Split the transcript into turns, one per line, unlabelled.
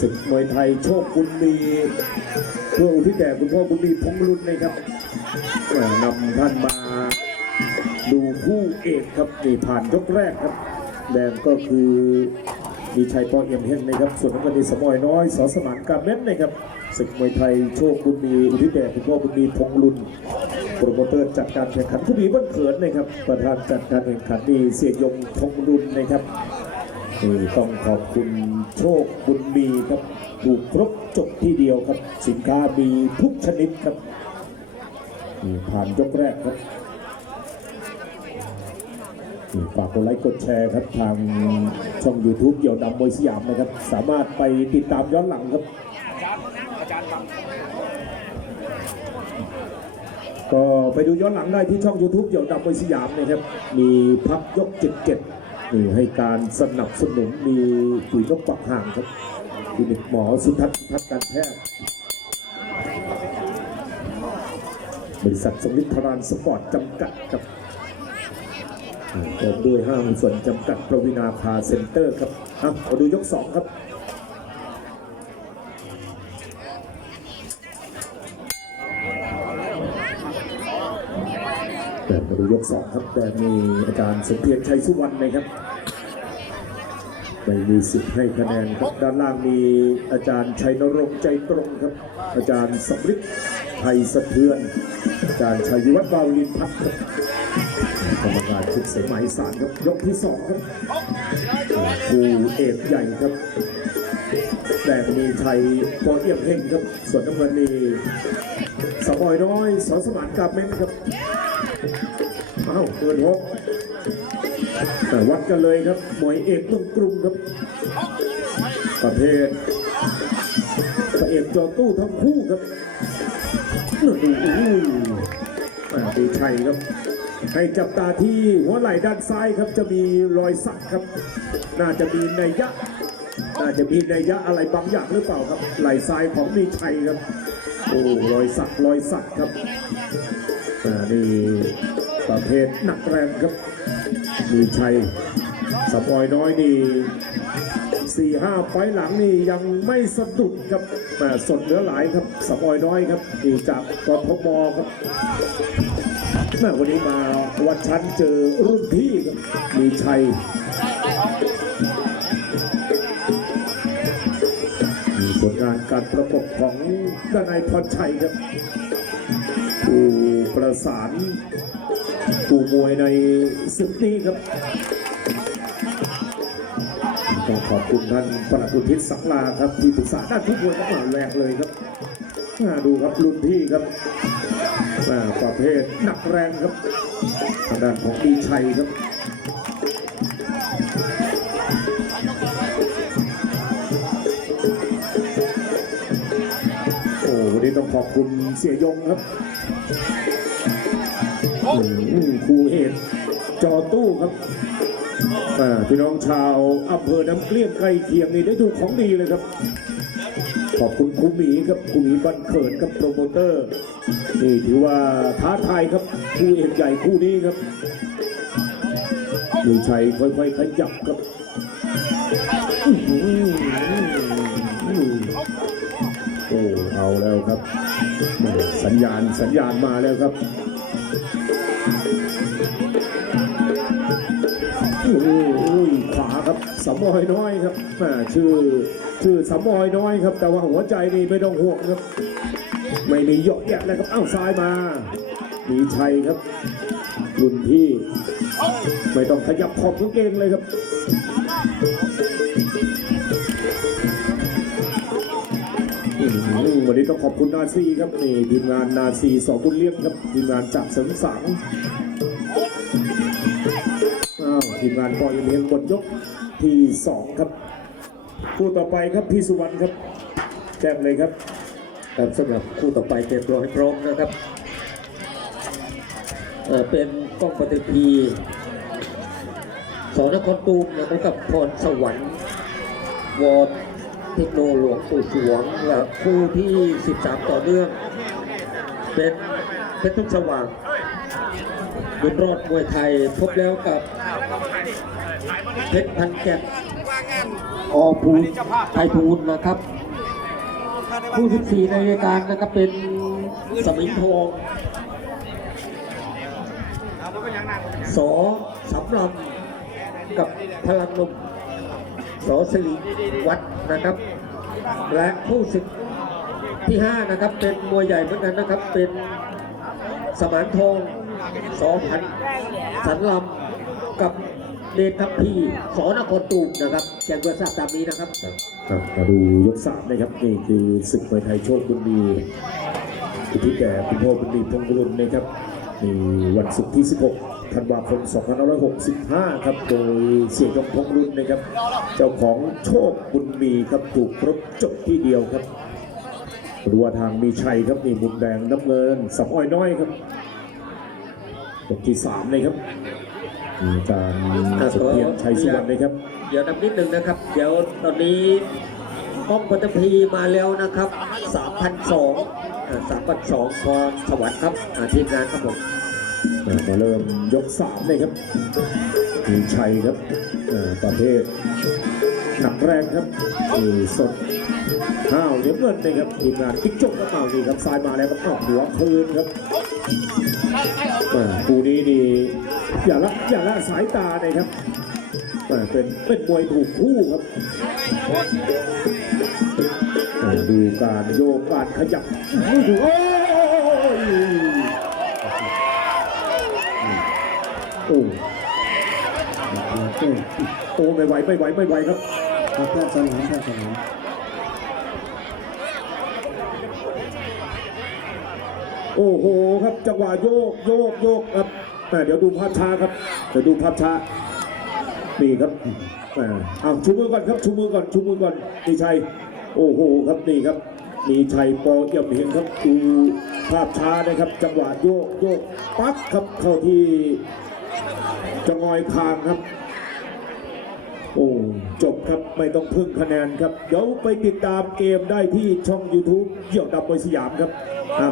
ศึกมวยไทยโชคบุญมีเพื่ออุทิศแด่คุณพ่อบุญมีพงรุ่นนะครับนำท่านมาดูคู่เอกครับนี่ผ่านยกแรกครับ แดงก็คือมีชัยปอเอี่ยมเฮงนะครับ ส่วนน้ำเงินสมอยน้อยสอสมานกาเม็ดนะครับศึกมวยไทยโชคบุญมีอุทิศแด่คุณพ่อบุญมีพงรุ่นโปรโมเตอร์จัดการแข่งขันผู้มีบ้านเขินนะครับ ประธานจัดการแข่งขันนี่เสียยงพงรุ่นนะครับ นี่ต้องขอบคุณโชคบุญมีครับถูกครบจบที่เดียวครับ สินค้ามีทุกชนิดครับนี่ผ่านยกแรกครับฝากกดไลค์กดแชร์ครับทางช่อง YouTube เดี่ยวดำมวยสยามนะครับ สามารถไปติดตามย้อนหลังครับ ก็ไปดูย้อนหลังได้ที่ช่อง YouTube เดี่ยวดำมวยสยามนะครับ มีพักยกเจ็ดเจ็ด นี่ให้การสนับสนุนมีปุ๋ยนกปักห่างครับคลินิกหมอสุทัศน์ทัศน์การแพทย์บริษัทสมิทธารานสปอร์ตจำกัดครับพร้อมด้วยห้างส่วนจำกัดประวินาคาเซ็นเตอร์ครับอะมาดูยกสองครับแต่มาดูยกสองครับแต่มีอาจารย์สมเพียรชัยสุวรรณนะครับ ไม่มีสิทธิ์ให้คะแนนครับด้านล่างมีอาจารย์ชัยนรงค์ใจตรงครับ อาจารย์สมฤทธิ์ไทยสะเทือน อาจารย์ชัยวัฒน์บาวลินพัฒน์กรรมการชุดเสมาอีสานครับยกที่สองครับครูเอกใหญ่ครับแต่มีชัยปอเอี่ยมเฮงครับ ส่วนน้ำเงินนี่สมอยน้อยสอสมานกาเม้นครับเอ้าเกินหก แต่วัดกันเลยครับมวยเอกเมืองกรุงครับ ประเภทพระเอกจอตู้ทั้งคู่ครับนี่ดูอุ้ยอ่าดีชัยครับ ให้จับตาที่หัวไหล่ด้านซ้ายครับจะมีรอยสักครับ น่าจะมีนัยยะ น่าจะมีนัยยะอะไรบางอย่างหรือเปล่าครับ ไหล่ซ้ายของมีชัยครับ โอ้รอยสักรอยสักครับนี่ประเภทหนักแรงครับ มีชัยสปอยน้อยนี่สี่ห้าไฟหลังนี่ยังไม่สะดุดครับแต่สดเหลือหลายครับสปอยน้อยครับนี่จากกทมครับแม่วันนี้มาวัดชั้นเจอรุ่นพี่ครับมีชัยมีผลงานการประกบของดานายพรชัยครับผู้ประสาน ผู้มวยในศึกนี้ครับต้องขอบคุณท่านประหลัดอุทิศสังลาครับ ที่ปรึกษาด้านทุกมวยตั้งแต่แรกเลยครับดูครับรุ่นพี่ครับอ่าประเภทหนักแรงครับทางด้านของดีชัยครับโอ้วันนี้ต้องขอบคุณเสียยงครับ ครูเอกจอตู้ครับพี่น้องชาวอำเภอน้ำเกลี้ยงใกล้เคียงนี่ได้ดูของดีเลยครับ ขอบคุณครูหมีครับครูหมีบันเขินครับโปรโมเตอร์นี่ถือว่าท้าทายครับคู่เอกใหญ่คู่นี้ครับมีชัยค่อยๆขยับครับโอ้เอาแล้วครับ สัญญาณสัญญาณมาแล้วครับ อ้โหขวาครับสมอยน้อยครับแม่ชื่อชื่อสมอยน้อยครับ แต่ว่าหัวใจนี่ไม่ต้องห่วงครับ ไม่มีเยอะแยะเลยครับอ้าวซ้ายมามีชัยครับรุ่นพี่ ไม่ต้องขยับขอบกางเกงเลยครับวันนี้ต้องขอบคุณนาซีครับนี่ทีมงานนาซีสองบุญเลี้ยงครับทีมงานจากเสริมสัง ทีมงานปอยเลี้ยงบนยกที่สองครับคู่ต่อไปครับพี่สุวรรณครับแจ้งเลยครับ
ครับสำหรับคู่ต่อไปเตรียมตัวให้พร้อมนะครับเออเป็นกล้องปฏิพีสอนครตูมนะครับกับพรสวรรค์วอร์เทคโนหลวงปู่สวงและคู่ที่ 13 ต่อเนื่อง เป็นเพชรทุกสว่างบุญรอดมวยไทยพบแล้วกับ เพชรพันแก่นอภูไทยทูลนะครับคู่ที่สี่ในรายการนะครับเป็นสมิงทองสอสำรำกับพลังลมสอสิริวัดนะครับ และคู่สิบที่ห้านะครับเป็นมวยใหญ่เหมือนกันนะครับเป็นสมานทองสอพันสันลำ กับเดชทัพพีสอนครตูมนะครับแจ้งเพื่อทราบตามนี้นะครับ
ครับมาดูยกสามนะครับนี่คือศึกมวยไทยโชคบุญมีอุทิศแก่คุณพ่อบุญมีพงษ์บุรุษนะครับนี่วันศุกร์ที่ 16 ธันวาคม 2565 ครับ โดยเสียยงพงษ์รุ่นนะครับ เจ้าของโชคบุญมีครับถูกครบจบที่เดียวครับรัวทางมีชัยครับนี่มุมแดงน้ำเงินสำอ้อยน้อยครับยกที่สามเลยครับ อาจารย์สุเทียนชัยสุวรรณนะครับ
เดี๋ยวนำนิดหนึ่งนะครับ เดี๋ยวตอนนี้ห้องปัตตพีมาแล้วนะครับ3,002 3,002พรสวรรค์ครับอ่าทีมงานครับผม
อ่ามาเริ่มยกสามเลยครับมีชัยครับอ่าประเภทหนักแรงครับมีสดห้าวเหลี้ยมเงินเลยครับทีมงานติ๊กจกกระเป๋านี่ครับซ้ายมาแล้วก็ออกหัวคืนครับอ่าคู่นี้นี่ อย่าละอย่าละสายตาเลยครับอ่เป็นเป็นมวยถูกคู่ครับดูการโยกการขยับดูโอ้ยโอ้โอ้ไม่ไหวไม่ไหวไม่ไหวครับ
ครับแพทย์สนามแพทย์สนาม
โอ้โหครับจังหวะโยกโยกโยกครับ แต่เดี๋ยวดูภาพช้าครับเดี๋ยวดูภาพช้านี่ครับอ่าเอาชูมือก่อนครับชูมือก่อนชูมือก่อนนีชัยโอ้โหครับนี่ครับมีชัยปอเอี่ยมเห็นครับดูภาพช้านะครับ จังหวะโยกโยกปั๊กครับเข้าที่จะงอยคางครับ โอ้จบครับไม่ต้องพึ่งคะแนนครับ เดี๋ยวไปติดตามเกมได้ที่ช่อง YouTube เกี่ยวดับมวยสยามครับอะ